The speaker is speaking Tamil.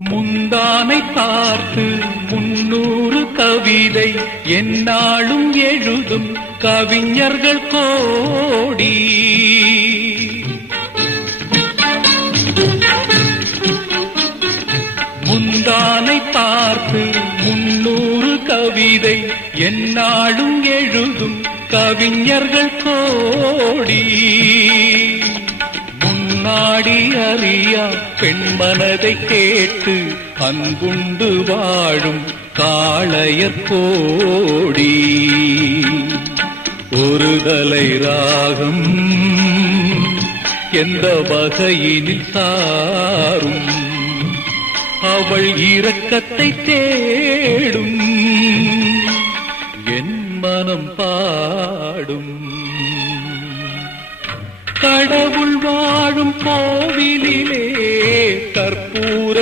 முந்தானை பார்த்து 300 கவிதை எந்நாளும் எழுதும் கவிஞர்கள் கோடி. முந்தானை பார்த்து 300 கவிதை எந்நாளும் எழுதும் கவிஞர்கள் கோடி. முன்னாடி அறியா பெண்மனதை கேட்டு அன்புண்டு வாழும் காளையர் கோடி. ஒரு தலை ராகம் எந்த வகையினில் சாரும் அவள் இரக்கத்தை தேடும் என் மனம் பாடும். கடவுள் வாழும் கோவிலிலே கற்பூர